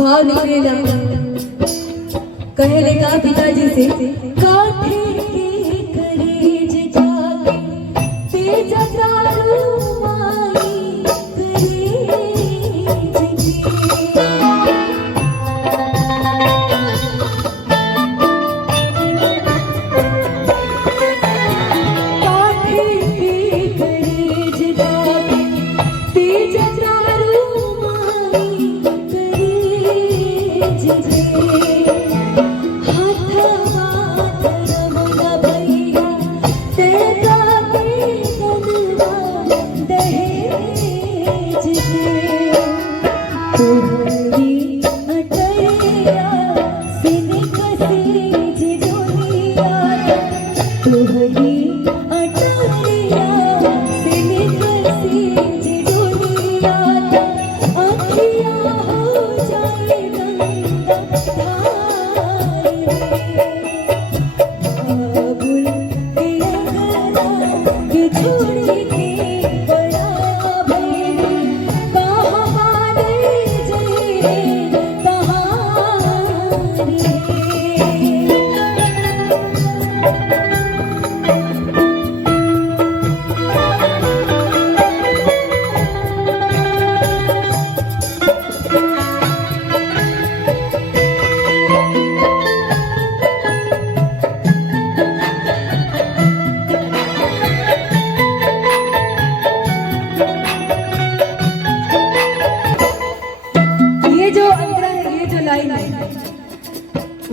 भाव निकलेला कहे लेगा पिताजी से काठे के करेज जाके तेज तारू माई करेज काठे के करेज जाके तेज तारू माई करेज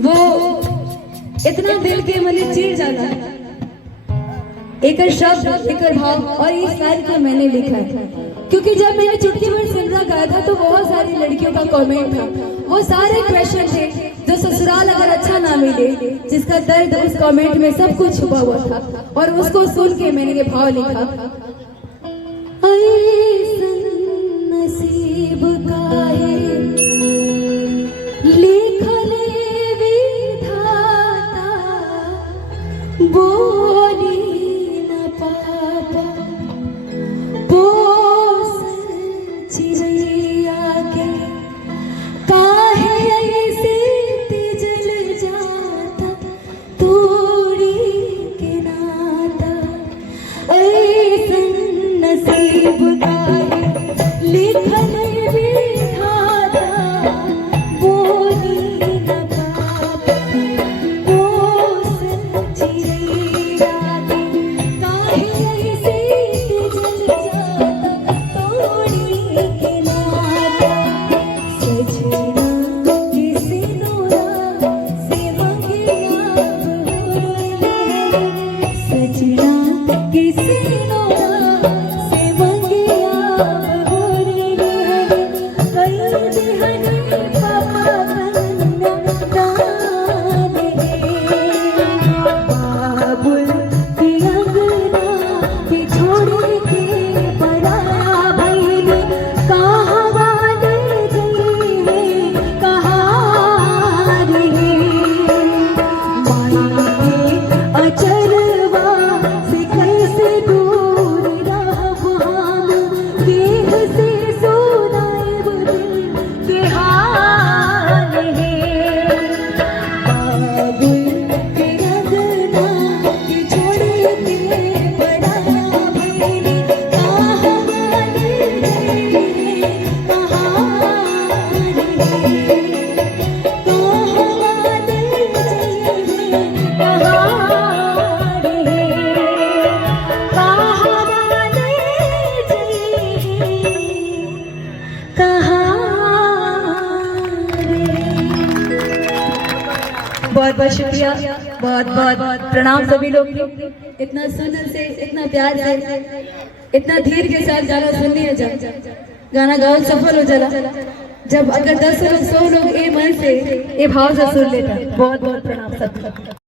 वो इतना दिल के मतलब चिढ़ जाता एक शब्द एक भाव और इस लाइन को मैंने लिखा है क्योंकि जब मैंने चुटकी भर सिमरा गाया था तो बहुत सारी लड़कियों का कमेंट था। वो सारे क्वेश्चन थे जो ससुराल अगर अच्छा ना मिले जिसका दर्द उस कमेंट में सब कुछ छुपा हुआ था और उसको सुन के मैंने ये भाव लिखा। नसीब का है बोली न पापा बोस चिड़िया के काहे ऐसे जल जाता तोड़ी के नाता ऐसन नसीब का लिखल विधाता बोली न पापा बोस चिड़िया बहुत बहुत शुक्रिया, बहुत बहुत प्रणाम सभी लोग को। इतना सुंदर से, इतना प्यार से, इतना धीर के साथ गाना सुननी है। जब गाना गाओ सफल हो जाला, जब अगर 10 लोग 100 लोग ए मन से ए भाव से सुन लेता। बहुत बहुत प्रणाम सबको।